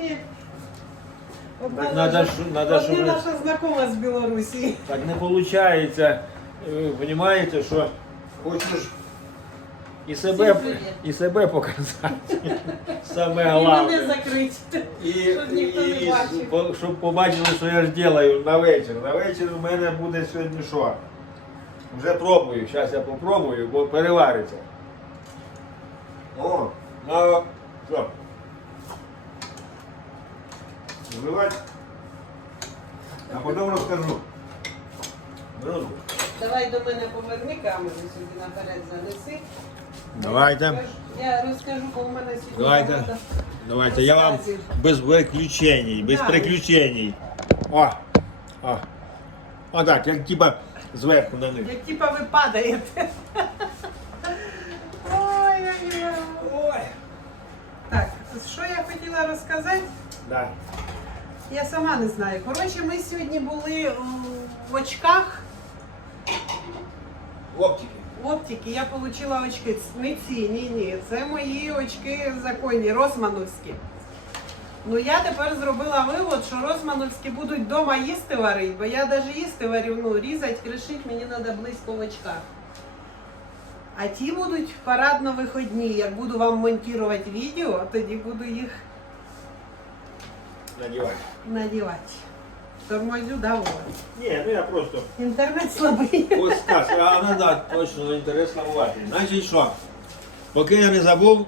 Ні. От Так надо ж- ж- надо, щоб ти наша знакома з Білорусі. Так не виходить. Ви розумієте, що хочеш і себе, Всім привіт. і себе показати. Саме І мене головне. закрити. І, Щоб ніхто не і- і бачив. по- щоб побачили, що я ж роблю на вечір. На вечір у мене буде сьогодні що? Вже пробую. Зараз я попробую, бо перевариться. О, на що? Вливати. А потім розкажу. Давай до мене поверни камеру сюди наперед занеси. Давайте. Я розкажу, бо в мене сьогодні Давайте. багато Давайте, я вам без приключень, без Да. приключень. О, о. О, так, як типа зверху на них. Як типа ви падаєте. Ой, ой, ой. Ой. Так, що я хотіла розказати? Да. Я сама не знаю. Коротше, ми сьогодні були в очках. В Оптики. В оптики я отримала очки. Не ці, ні, ні. Це мої очки законні, розмановські. Ну я тепер зробила вивод, що розмановські будуть вдома їсти варити, бо я навіть їсти варю, ну різати, кришити мені треба близько в очках. А ті будуть парадно виходні. Як буду вам монтувати відео, тоді буду їх Надівай. надівати. Тормозю давай. Ні, ну я просто. Інтернет слабий. Ось так, а ну да, точно інтересно бувати. Значить що? Поки я не забув,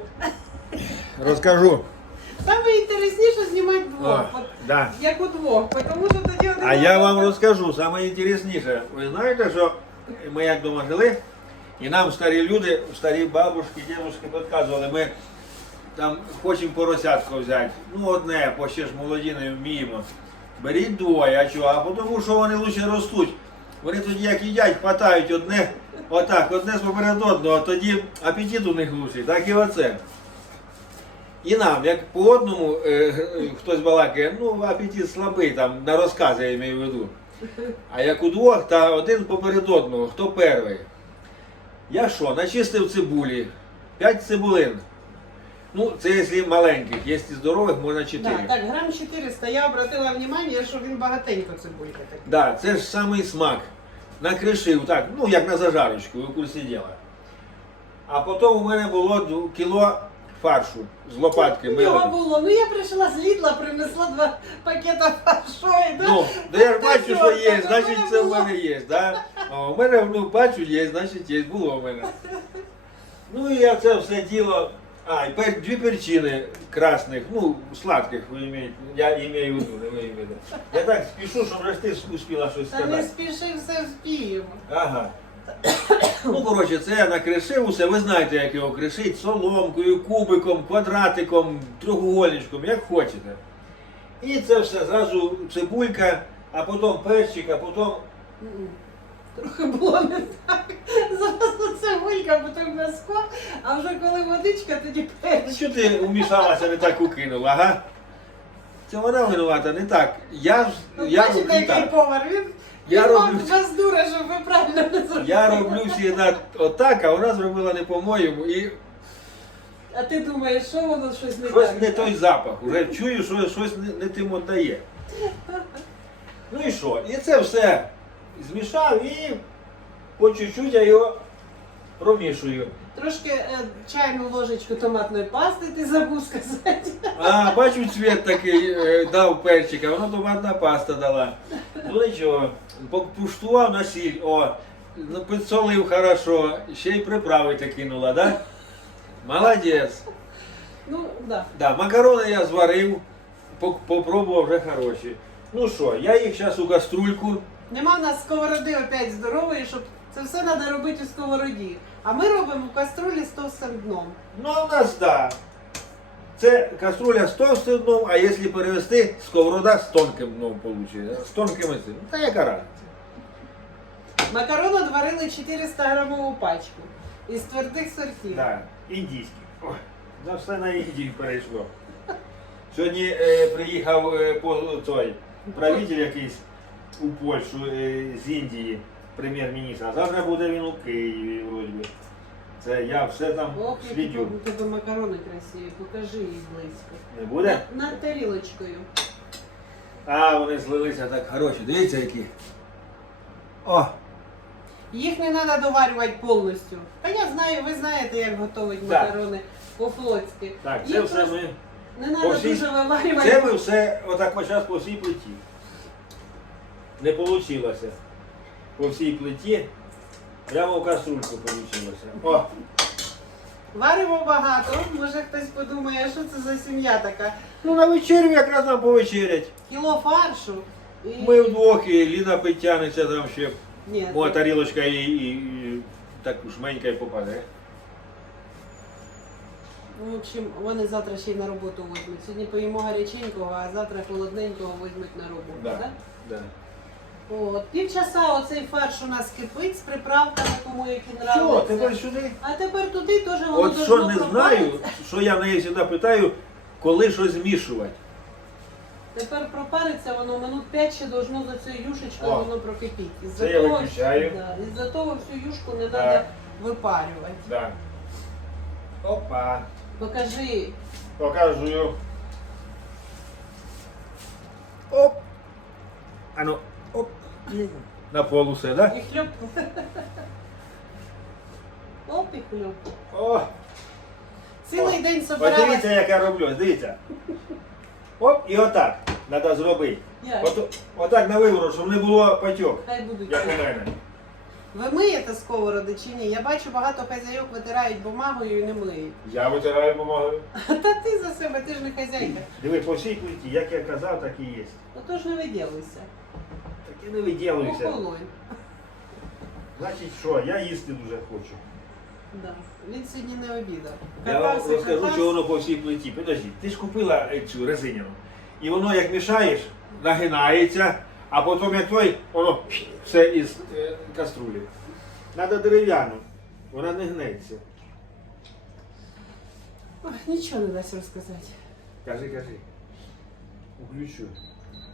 розкажу. Саме інтересніше знімати двох. О, От да. Як у двох, тому що тоді один А я вам одного- розкажу, саме інтересніше. Ви знаєте, що ми як дома жили, і нам старі люди, старі бабушки, дідушки підказували, ми там хочемо поросятку взяти. Ну одне, бо ще ж молоді не вміємо. Беріть двоє, а чого? А тому що вони лучше ростуть. Вони тоді як їдять, хватають одне, отак, одне з поперед одного, тоді апетит у них лучший, так і оце. І нам, як по одному е, е, хтось балакає, ну апетит слабий, там на розкази я маю в виду. А як у двох, та один поперед одного, хто перший. Я що, начистив цибулі, 5 цибулин. Ну, це якщо маленьких, якщо здорових, можна 4. Да, так, грам 400. Я обратила увагу, що він багатенько цибулька така. Да, це ж самий смак. Накришив так, ну як на зажарочку, в курсі діла. А потім у мене було кіло фаршу з лопатки У нього було. Ну я прийшла з Лідла, принесла два пакета фаршою. Да? Ну, да я ж бачу, що є, значить це в мене є. Да? А у мене, ну, бачу, є, значить є, було в мене. Ну і я це все діло. А, і пер, дві перчини красних, ну, сладких, ви імеєте, я імею в виду, не ви імеєте. Я так спішу, щоб вже ти успіла щось Та не сказати. спіши, все вспіємо. Ага. Ну, коротше, це я накришив усе, ви знаєте, як його кришить, соломкою, кубиком, квадратиком, треугольничком, як хочете. І це все зразу цибулька, а потім перчик, а потім. Трохи було не так. Зразу цибулька, потім м'яско, а вже коли водичка, тоді Ну, що ти умішалася, не так укинула, ага? Це вона винувата, не так. Я ж Ну, я Бачите, роблю який так. повар. Він, Я він роблю- без дура, щоб ви правильно не зробили. Я роблю всі отак, а вона зробила не по-моєму. І А ти думаєш, що воно щось не Щось так? не той запах, уже чую, що щось не, не тим віддає. Ну і що? І це все змішав і по чуть-чуть я його промішую. Трошки е, чайну ложечку томатної пасти ти забув сказати. А, бачу, цвіт такий е, дав перчик, а воно томатна паста дала. Ну нічого, попуштував на сіль, о, ну, підсолив хорошо, ще й приправи кинула, да? Молодець. Ну, да. Да, макарони я зварив, по- попробував вже хороші. Ну що, я їх зараз у каструльку. Нема в нас сковороди опять здорової, щоб це все треба робити у сковороді. А ми робимо в каструлі з товстим дном. Ну, в нас так. Це каструля з товстим дном, а якщо перевести, сковорода з тонким дном вийде. З тонким цим. Ну, та яка разниця? Макарони варили 400 грамову пачку із твердих сортів. Так, індійські. Ой, на все на Індію перейшло. Сьогодні е, приїхав е, по, той, правитель якийсь у Польщу е, з Індії, прем'єр-міністр. А завтра буде він у Києві, вроді. би. Це я все там Ох, які слідю. у тебе макарони красиві, покажи їх близько. Не буде? Над, над тарілочкою. А, вони злилися так хороші. Дивіться які. О! Їх не треба доварювати повністю. Та я знаю, ви знаєте, як готують Так. макарони по-флотськи. Так, це Їх все просто ми. Не треба всій- дуже виварювати. Це ми все отак ось зараз по всій плиті. Не вийшло. По всій плиті. Прямо в каструльку вийшло. О! Варимо багато. Може хтось подумає, що це за сім'я така. Ну на вечерю якраз нам повечерять. Кіло фаршу. І... Ми вдвох і Ліна підтягнеться там ще. Ні, Моя тарілочка і, і, і так жменька і попаде. Ну, В общем, вони завтра ще й на роботу візьмуть. Сьогодні поїмо гаряченького, а завтра холодненького візьмуть на роботу. Да. Да. Да. От. Півчаса оцей фарш у нас кипить з приправками, кому які Що, нравляться. тепер сюди? А тепер туди теж воно От должно що не пропаритися. знаю, що я неї завжди питаю, коли що змішувати. Тепер пропариться воно минут 5 ще должно за цією юшечкою О. воно прокипіти. Із-за Це я того, виключаю. Да, із-за того всю юшку не Так. треба випарювати. Да. Опа. Покажи. Покажу. Оп. А ну. На полу все, да? І хльоп. Оп, і хльоп. О, Цілий день Ось собиралась. дивіться, як я роблю, дивіться. Оп, і отак. Треба зробити. Як? От, отак на виворот, щоб не було патьок, Хай будуть. як у мене. Ви миєте сковороди чи ні? Я бачу, багато хазяйок витирають бумагою і не миють. Я витираю бумагою. Та ти за себе, ти ж не хазяйка. Диви, по всій плиті, як я казав, так і є. Отож не виділися. Так і не виділуйся. Охолонь. Значить, що, я їсти дуже хочу. Да. Він сьогодні не обідав. Я вам Катався, розкажу, катався. що воно по всій плиті. Подожди, ти ж купила е, цю резиняну. І воно як мішаєш, нагинається, а потім як той, воно все із е, каструлі. Треба дерев'яну, вона не гнеться. Ой, Нічого не дасть розказати. Кажи, кажи. Включу.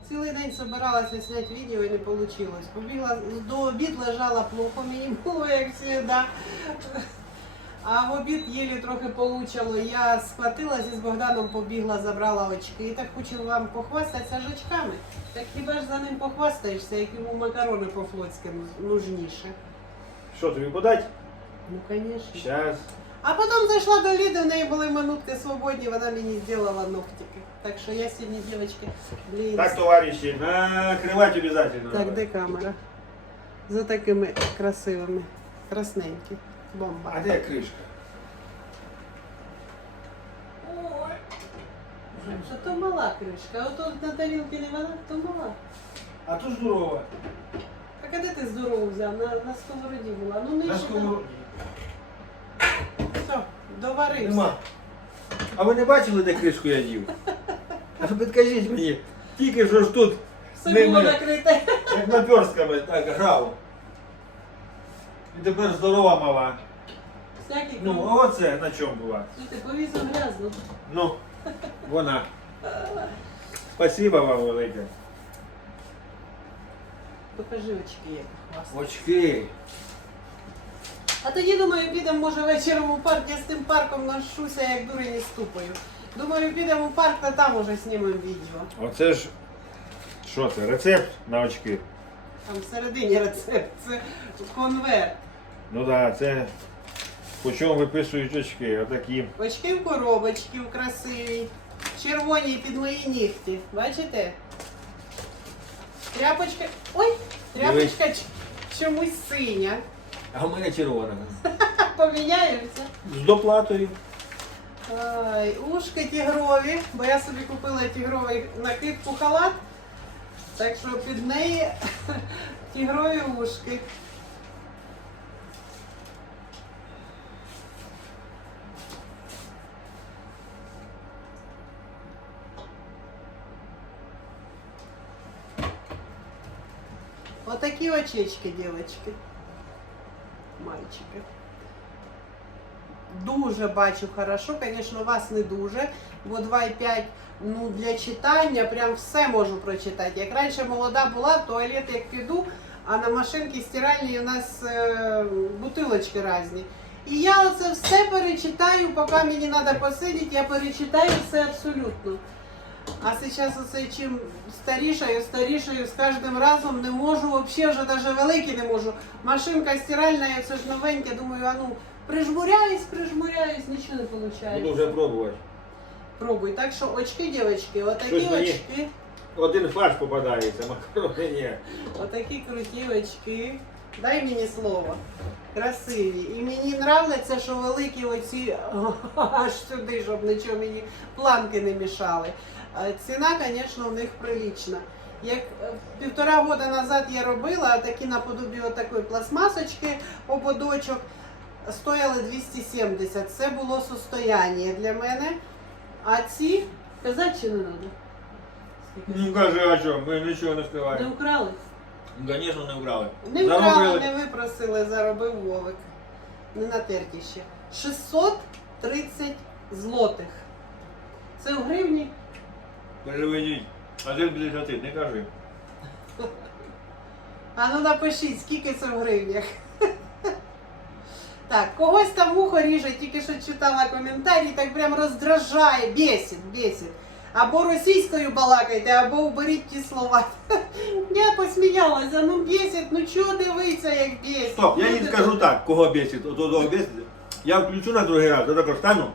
Цілий день собиралася зняти відео і не вийшло. Побігла до обід лежала плохо, мені було, як завжди. А в обід єлі трохи получало. Я схватилася з Богданом, побігла, забрала очки. І так хочу вам похвастатися ж очками. Так хіба ж за ним похвастаєшся, як йому макарони по-флотськи ну- нужніше. Що тобі подати? Ну, звісно. Зараз. А потім зайшла до Ліди, в неї були минутки свободні, вона мені зробила ногтики. Так що я сьогодні, дівчатки, блін. Так, товариші, накривати обов'язково. Так, де камера? За такими красивими. Красненькі. Бомба. А де кришка? Ой. Що то мала кришка, а ото на тарілці не вона, то мала. А тут здорова. Так а де ти здорову взяв? На, на сковороді була. Ну не На ще сковороді. Все, доварився. Нема. А ви не бачили, де кришку я дів? А підкажіть мені, тільки що ж тут, Все Ми- було ми- накрите. як наперстками, так грав. І тепер здорова мала. Всякий Ну, ну, а оце на чому була? ти повісив грязно. Ну, вона. Спасибо вам велике. Покажи очки, як класно. Очки. А тоді, думаю, підемо, може, вечором у парк. Я з тим парком ношуся, як дурень із ступою. Думаю, підемо у парк, та там уже знімемо відео. Оце ж. Що це? Рецепт на очки. Там всередині рецепт, це конверт. Ну так, да, це по чому виписують очки. Отакі. Очки в коробочці, в красивій, червоні під мої нігті. Бачите? Тряпочка. Ой! Тряпочка ч- чомусь синя. А в мене червона. Поміняємося. З доплатою. Ай, ушки тігрові, бо я собі купила тігровий накидку халат. Так що під неї тігрові ушки. Отакі очечки, дівчатки. Мальчики. Дуже бачу хорошо, звісно, вас не дуже, бо 2,5 ну, для читання прям все можу прочитати. Як раніше молода була, в туалет як піду, а на машинці стиральній у нас е, бутилочки різні. І я оце все перечитаю, поки мені треба посидіти, я перечитаю все абсолютно. А зараз оце чим старішаю, старішаю, з кожним разом не можу, взагалі вже навіть великі не можу. Машинка стиральна, я все ж новеньке, думаю, а ну прижмуряюсь, прижмуряюсь, нічого не Буду виходить. вже пробувати. Пробуй. Так що очки, дівчатки, отакі Щось мені- очки. Один фарш попадається, макарони ні. Отакі круті очки. Дай мені слово. Красиві. І мені нравиться, що великі оці аж сюди, щоб нічого мені планки не мішали. Е, Ціна, звісно, у них прилічна. Як е, півтора года назад я робила такі наподобі отакої пластмасочки ободочок, стояли 270. Це було состояння для мене. А ці казати чи не треба? Ну кажи, а що, ми нічого не Не співаємо. украли? Ну, Звісно, не вкрали. Не вкрали, Заробили. не випросили, заробив Вовик. Не натерті ще. 630 злотих. Це в гривні? Переведіть. Один біля п'яти, не кажи. А ну напишіть, скільки це в гривнях. Так, когось там вухо ріже, тільки що читала коментарі, так прям роздражає, бесить, бесить. Або російською балакайте, або уберіть ті слова. Я посміялася, ну бесить, ну чого дивиться, як бесить. Стоп, я їй скажу так, кого бесить, от того бесить. Я включу на другий раз, я також стану.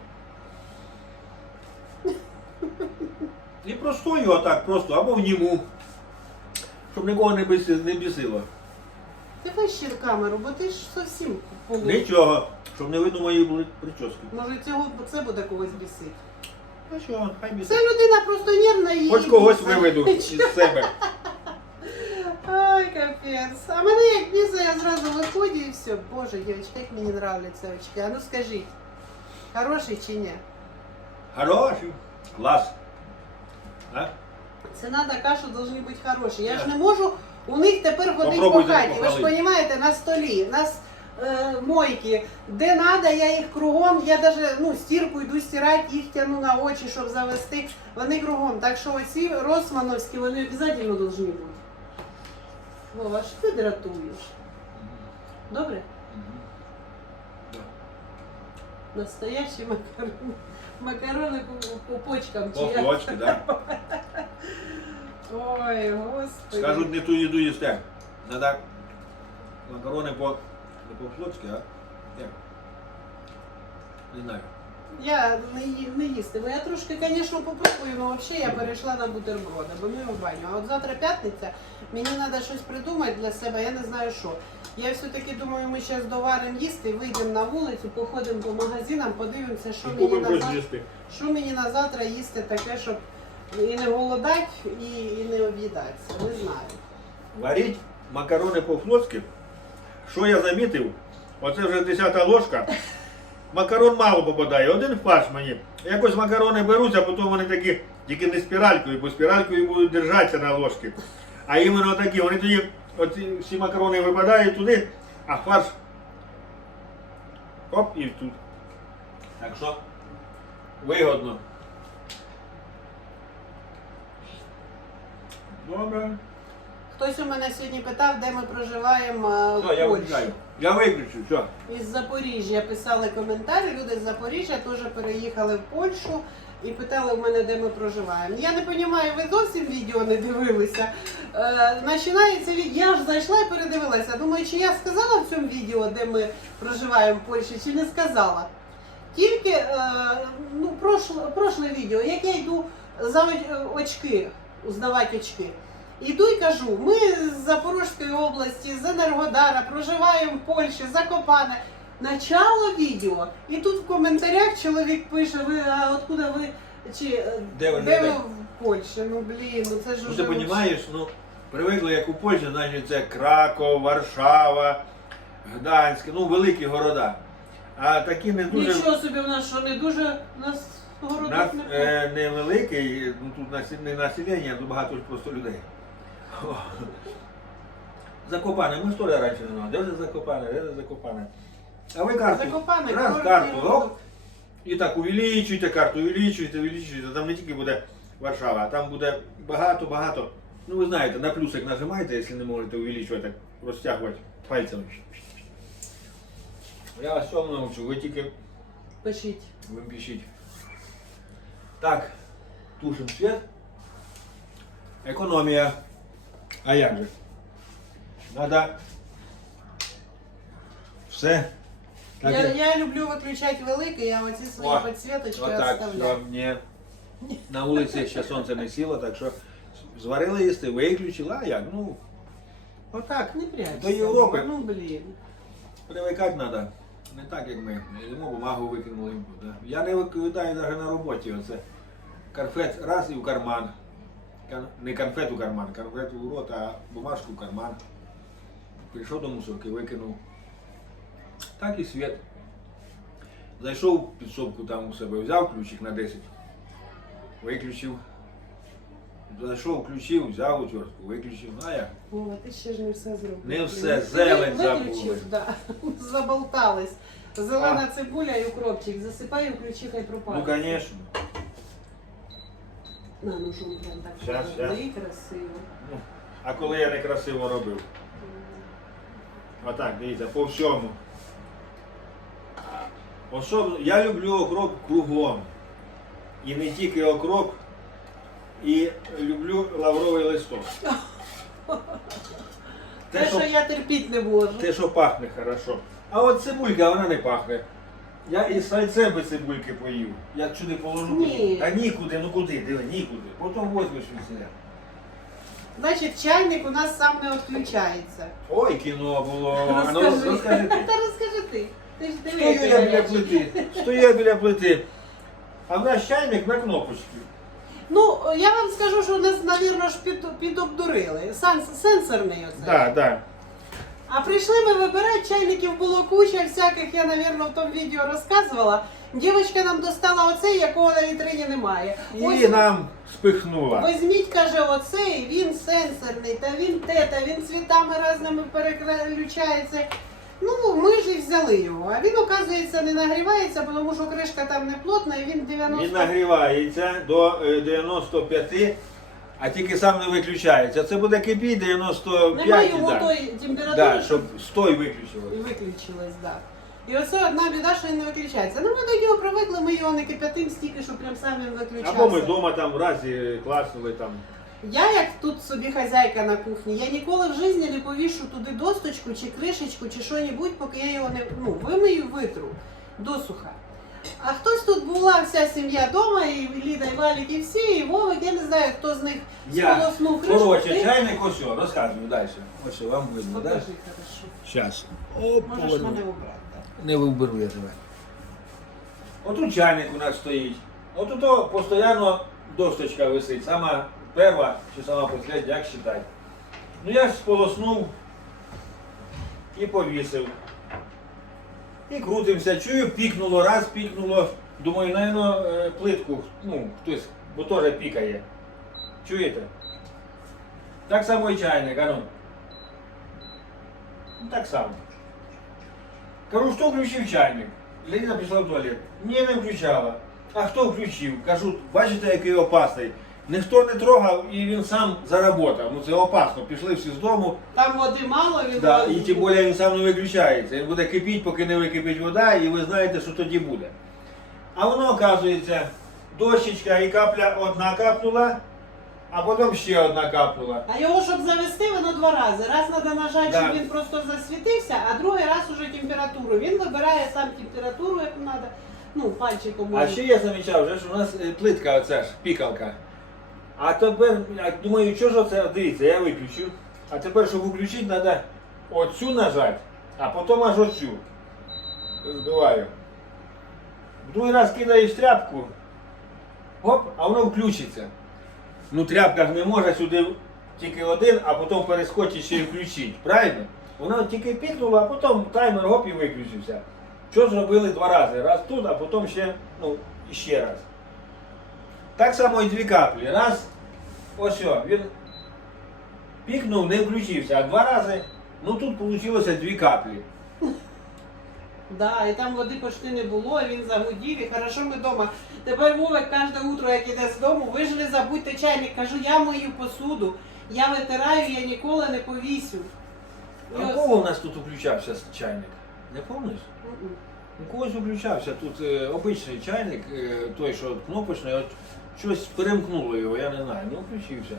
І простою отак, просто, або вніму. Щоб нікого не бісило. Ти вище камеру, бо ти ж зовсім полу. Нічого, щоб не видно мої були прически. Може цього це буде когось бісити. Ну що, хай Це людина просто нервна і. Хоч когось бісить. виведу із себе. Ай, капець. А мене як бісить, я зразу виходжу і все. Боже, дівчатки, як мені нравляться очки. А ну скажіть, хороший чи ні? Хороший. Клас. А? Ціна така, що повинні бути хороші. Я ж не можу у них тепер ходити по хаті. Ви ж похвалити. розумієте, на столі, у нас е, мойки. Де треба, я їх кругом, я навіть ну, стірку йду стирати, їх тяну на очі, щоб завести. Вони кругом. Так що оці росмановські, вони обов'язково повинні бути. Вова, що ти дратуєш? Добре? Настоящі макарони. Макарони по, по почкам чи як? Похлочки, да? Ой, господи. Скажуть, не ту їду їсте. Надо макарони по, не по-флотськи, а як? Не знаю. Я не, ї- не їстиму. Я трошки, звісно, попробую, але взагалі я перейшла на бутерброди, бо ми в баню. А от завтра п'ятниця, мені треба щось придумати для себе, я не знаю що. Я все-таки думаю, ми зараз доваримо їсти, вийдемо на вулицю, походимо по магазинам, подивимося, що І мені, купимо на щось завтра, їсти. що мені на завтра їсти таке, щоб і не голодати, і, і не об'їдатися. Не знаю. Варіть макарони по-флотськи. Що я замітив? Оце вже десята ложка. Макарон мало попадає, один фарш мені. Якось макарони беруть, а потім вони такі, тільки не спіралькою, бо спіралькою будуть держатися на ложці. А іменно такі, вони тоді, оці всі макарони випадають туди, а фарш оп і тут. Так що вигодно. Добре. Хтось у мене сьогодні питав, де ми проживаємо е, Все, я в Польщі. виключаю. Я виключу, все. Із Запоріжжя писали коментарі, люди з Запоріжжя теж переїхали в Польщу і питали в мене, де ми проживаємо. Я не розумію, ви зовсім відео не дивилися. Е, починається від... Я ж зайшла і передивилася. Думаю, чи я сказала в цьому відео, де ми проживаємо в Польщі, чи не сказала. Тільки е, ну, прошле, прошле відео, як я йду за о- очки, узнавати очки. Іду і кажу, ми з Запорізької області, з Енергодара, проживаємо в Польщі, Закопане. Начало відео. І тут в коментарях чоловік пише, ви а откуда ви чи е, Де ви де ви живете? в Польщі? Ну блін, ну це ж Ну уже ти розумієш, ну привикли як у Польщі, значить це Краков, Варшава, Гданськ, ну великі города. А такі не дуже Нічого собі в нас що не дуже у нас у нас не е, невеликий, ну тут насі- не населення, тут багато просто людей. Закопане, ми ж теж раніше не знали. Де вже Закопане, де вже Закопане. А ви карту, Закопане, раз кожен карту, оп, і так увеличуйте карту, увеличуйте, увеличуйте. Там не тільки буде Варшава, а там буде багато-багато. Ну ви знаєте, на плюсик нажимаєте, якщо не можете увеличувати, так розтягувати пальцями. Я вас цьому навчу, ви тільки Пишіть. ви пишіть. Так, тушимо світ. Економія. А як же? Надо все. Так, Я, як- я люблю виключати великий, а оці свої О, підсвіточки Отак, оставляю. що ні. На вулиці ще сонце не сіло, так що зварили їсти, виключили, а як? Ну, отак. Не прячься. До Європи. Ну, блін. Привикати треба. Не так, як ми. Йдемо, бумагу викинули. Да. Я не викидаю навіть на роботі. Оце. Конфет раз і в карман. Кон- Не конфет у карман, конфет у рот, а бумажку в карман. Прийшов до мусорки, викинув. Так і світ. Зайшов в підсобку там у себе, взяв ключик на 10, виключив. Зайшов, включив, взяв утвердку, виключив. Ну, а як? Вова, ти ще ж не все зробив. Не все, зелень виключив, забули. Да. Заболтались. Зелена цибуля і укропчик. Засипай і включи, хай пропаде. Ну, звісно. На, ну що прям так Щас, щас. і красиво. Ну, А коли я некрасиво робив? Отак, дивіться, по всьому. Особливо, я люблю окроп кругом. І не тільки окроп, і люблю лавровий листок. Те, що я терпіти не можу. те, що пахне хорошо. А от цибулька, вона не пахне. Я і сальцем би цибульки поїв. Я сюди положу. Ні. Та нікуди, ну куди, диви, нікуди. Потім возьмеш від. Значить, чайник у нас сам не відключається. Ой, кіно було. А ну, Розкажи. розкажи ти. Та розкажи ти. Ти ж Стою я біля плити, стою я біля плити. А в нас чайник на кнопочці. Ну, я вам скажу, що нас, навірно, ж під, підобдурили. Сенс, сенсорний оце. Так, так. А прийшли ми вибирати, чайників було куча всяких, я, навірно, в тому відео розказувала. Дівчинка нам достала оцей, якого на вітрині немає. І нам спихнула. Візьміть, каже, оцей, він сенсорний, та він те, та він цвітами різними переключається. Ну, ми ж і взяли його. А він, оказується, не нагрівається, тому що кришка там не плотна, і він 90... Він нагрівається до е, 95, а тільки сам не виключається. Це буде кипіть 95. Немає його да. тої температури, Да, щоб стой виключилось. і виключилось, так. І оце одна біда, що він не виключається. Ну, ми до нього привикли, ми його не кип'ятим стільки, що прям сам він виключався. Або ми вдома там в разі класили там. Я як тут собі хазяйка на кухні, я ніколи в житті не повішу туди досточку чи кришечку, чи що-небудь, поки я його не ну, вимию, витру досуха. А хтось тут була вся сім'я вдома, і Ліда, і Валік, і всі, і Вовик, я не знаю, хто з них Я. сполоснув кришку. Коротше, Ти- чайник ось, о, розказую далі. Ось вам видно, Покажи, так? хорошо. Зараз. Можеш мене обрати. Не виберу я тебе. Отут чайник у нас стоїть. Отут то постійно досточка висить. Сама перша чи сама последня, як вважати. Ну я ж сполоснув і повісив. І крутимося, чую, пікнуло, раз пікнуло. Думаю, напевно, е, плитку, ну, хтось, бо теж пікає. Чуєте? Так само і чайник, а ну. Ну так само. Кажу, хто включив чайник? Ліна пішла в туалет. Ні, не включала. А хто включив? Кажу, бачите, який опасний. Ніхто не трогав і він сам заработав. Ну це опасно. Пішли всі з дому. Там води мало, він Да, і тим більше він сам не виключається. Він буде кипіти, поки не википить вода, і ви знаєте, що тоді буде. А воно оказується, дощечка і капля одна капнула, а потім ще одна капнула. А його, щоб завести, воно два рази. Раз треба нажати, Да. щоб він просто засвітився, а другий раз уже температуру. Він вибирає сам температуру, яку треба. Ну, пальчиком А може. ще я замічав, вже, що у нас е, плитка оця ж, пікалка. А тепер, я думаю, що ж оце, дивіться, я виключу. А тепер, щоб включити, треба оцю нажати, а потім аж оцю. Збиваю. Другий раз кидаєш тряпку, оп, а воно включиться. Ну тряпка ж не може сюди тільки один, а потім перескочить ще й включити. Правильно? Воно тільки пікнуло, а потім таймер гоп і виключився. Що зробили два рази? Раз тут, а потім ще, ну, ще раз. Так само і дві каплі. Раз, ось він пікнув, не включився, а два рази, ну тут вийшло дві каплі. Да, і там води почти не було, і він загудів, і хорошо ми вдома. Тепер Вовик кожне утро, як іде з дому, ви ж не забудьте чайник. Кажу, я мою посуду, я витираю, я ніколи не повісю. І А ось- кого у нас тут включався чайник? Не пам'ятаєш? У когось виключався тут е, обичний чайник, е, той, що кнопочний, от щось перемкнуло його, я не знаю, ну включився.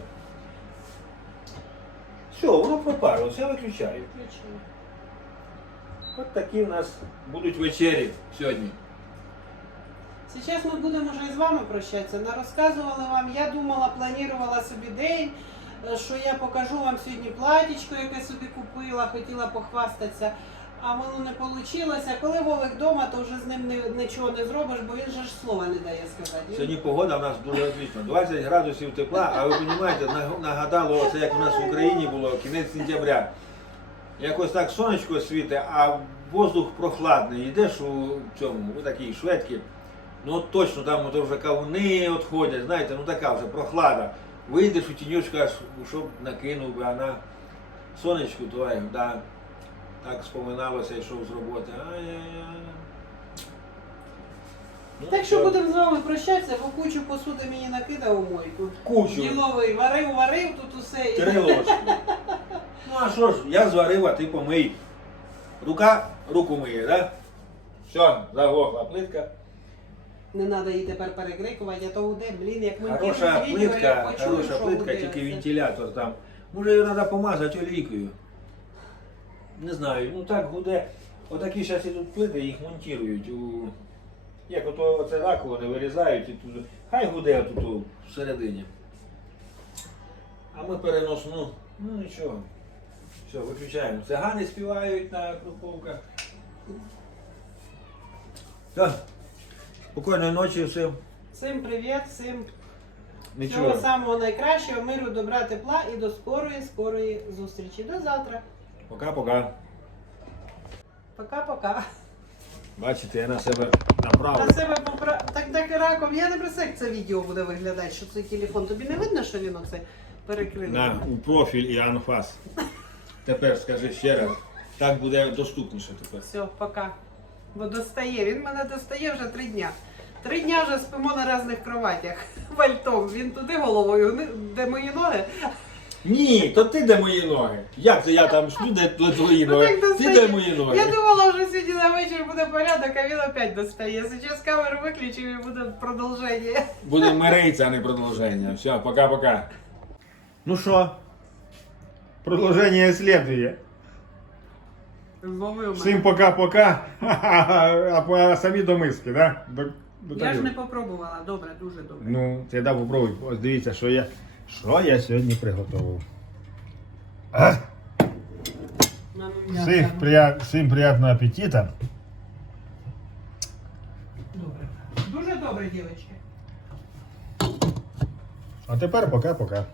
Все, воно пропарилося, я виключаю. Включила. От такі в нас будуть вечері сьогодні. Сейчас ми будемо вже з вами прощатися. Не розказували вам. Я думала, планувала собі день, що я покажу вам сьогодні платічко, яке собі купила, хотіла похвастатися. А воно не вийшло. Коли Вовик вдома, то вже з ним нічого не зробиш, бо він же ж слова не дає сказати. Він- Сьогодні погода в нас дуже отлічна. 20 градусів тепла, а ви розумієте, нагадало, це як у нас в Україні було, кінець сентября. Якось так сонечко світить, а воздух прохладний. Йдеш у цьому, у такій шведці, ну от точно там от вже кавуни відходять, знаєте, ну така вже прохлада. Вийдеш у тінючку, аж щоб накинув би, а на сонечку, то ай, да, так споминалося, йшов з роботи. Ай-яй-яй. Ну, Так що будемо з вами прощатися, бо кучу посуди мені накидав у мойку. Кучу. Діловий варив, варив тут усе. і- Три ложки. Ну а що ж, я зварив, а ти помий. Рука руку миє, да? Все, заглохла плитка. Не треба її тепер перекрикувати, а то гуде, блін, як монтують Хороша відео, плитка, почую, хороша що плитка, тільки вентилятор там. Може її треба помазати олійкою. Не знаю, ну так гуде. Отакі зараз ідуть плити, їх монтують у. Як ото оце раковини вирізають і тут. Хай гуде тут всередині. А ми переносну. Ну нічого. Все, виключаємо. Цигани співають на круповках. Так. Спокійної ночі всім. Всім привіт, всім всього самого найкращого, миру, добра, тепла і до скорої, скорої зустрічі. До завтра. Пока-пока. Пока-пока. Бачите, я на себе На себе попра... Так так і раком. Я не про як це відео буде виглядати, що цей телефон. Тобі не видно, що він оце перекрив? На у профіль і анфас. Тепер скажи ще раз. Так буде доступніше тепер. Все, пока. Бо достає. Він мене достає вже три дня. Три дня вже спимо на різних кроватях. Вальтом. Він туди головою, де мої ноги. Ні, то ти де мої ноги. Як це я там сплю, де де твої Ну, ноги? так Ти достає. де мої ноги? Я думала, вже сьогодні на вечір буде порядок, а він опять достає. Зараз камеру виключив і буде продовження. Буде мириться, а не продовження. Все, пока-пока. Ну що? Продолжение следует. Зловив Всім пока-пока. А по- самі до миски, да? До, до Я ж не попробувала. Добре, дуже добре. Ну, це да попробуй. Ось дивіться, що я. Що я сьогодні приготував. А, всіх, прия... всім приятного апетита. Добре. Дуже добре, дівчатки. А тепер пока-пока.